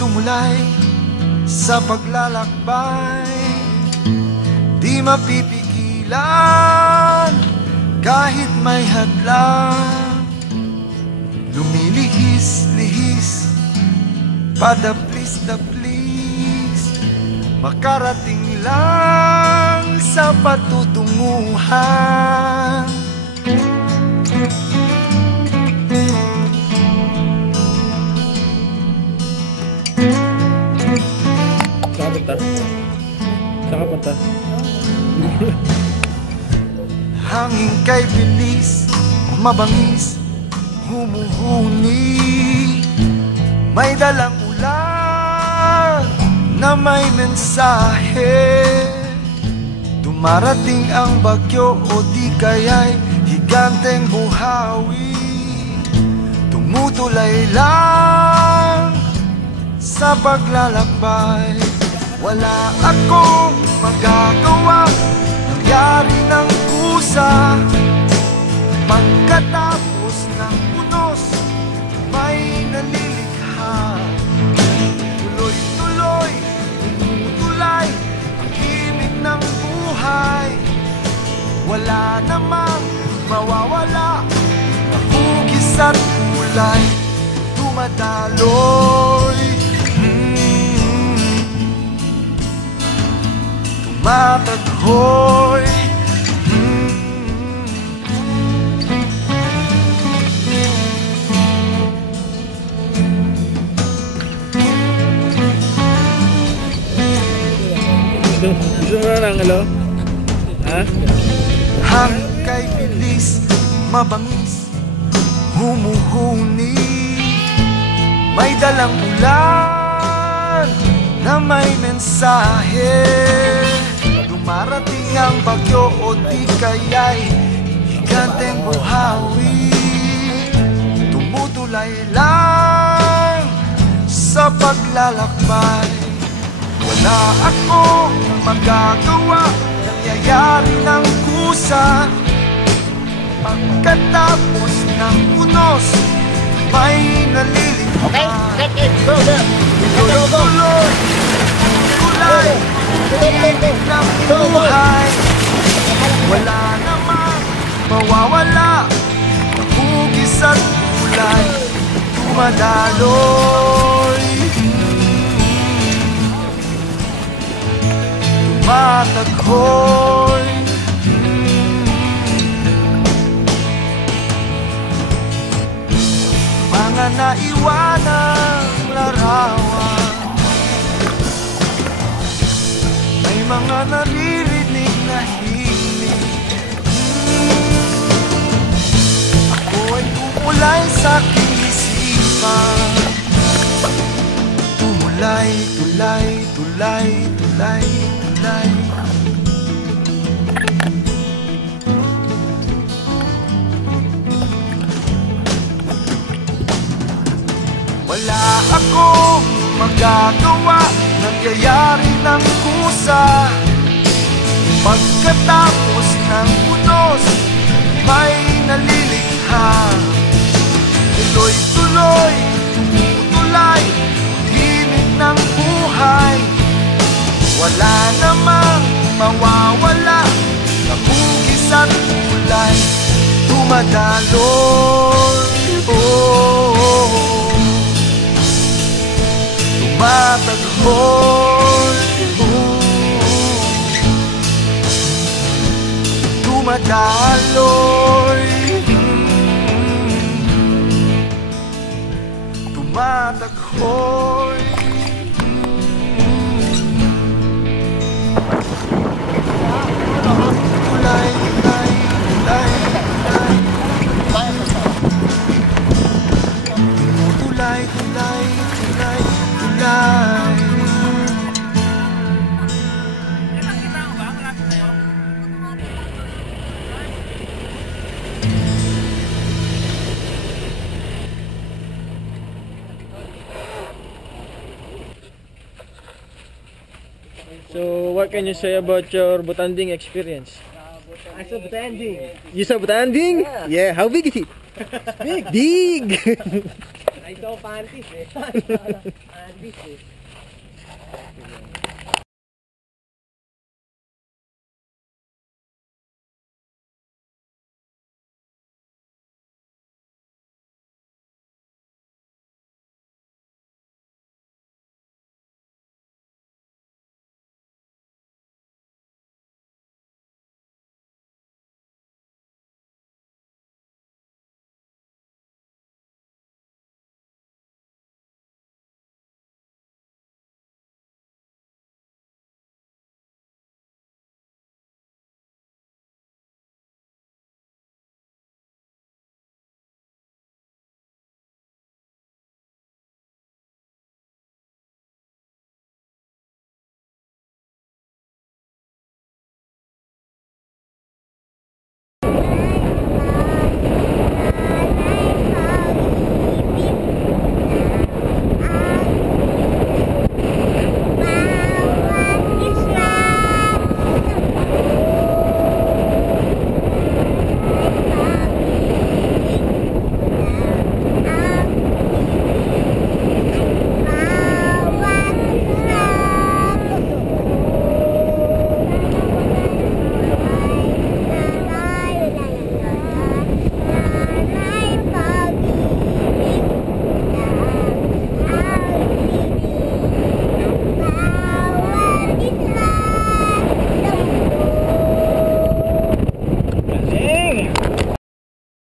tumulay sa paglalakbay, di mapipigilan kahit may hadlang. Lumilihis-lihis, padaplis-daplis, makarating lang sa patutunguhan. Saan ka punta? Saan ka punta? Hangin kay bilis, mabangis, humuhuni, may dalang ulan na may mensahe. Dumarating ang bagyo o di kaya'y higanteng buhawi, tumutulay lang sa paglalakbay. Wala akong magagawa, nangyari ng kusa. Pagkatapos ng unos, may nalilikha. Tuloy-tuloy, tumutulay ang imig ng buhay. Wala namang mawawala, mahugis at kulay, dumadaloy, tumataghoy. Gusto mo na ng alo? Ha? Hangin kay bilis, mabangis, humuhuni, may dalang ulan na may mensahe. Dumarating ang bagyo o di kaya'y higanteng buhawi, tumutulay lang sa paglalakbay. Wala akong magagawa, nangyayari ng kusa. Pagkatapos ng unos, may nalilikha. Okay, get it, go, go. Tuloy-tuloy, tulay, ibig ng buhay. Wala namang mawawala, mahugis at kulay, dumadaloy, tumataghoy. Mga naiwanang larawan, may mga naririnig na himig. Ako ay tumulay sa aking isipan, tumulay, tulay, tulay, tulay, tulay. Wala akong magagawa, nangyayari ng kusa. Pagkatapos ng unos, may nalilikha. Tuloy-tuloy, tumutulay, himig ng buhay. Wala namang mawawala, nahugis at kulay, dumadaloy, tumataghoy, dumadaloy, tumataghoy. Tulay, tulay, tulay, tulay, tulay, tulay, tulay, tulay. So, what can you say about your botanding experience? I saw botanding. You saw botanding? Yeah. Yeah, how big is it? Big. Big! I saw panties eh. Panties eh.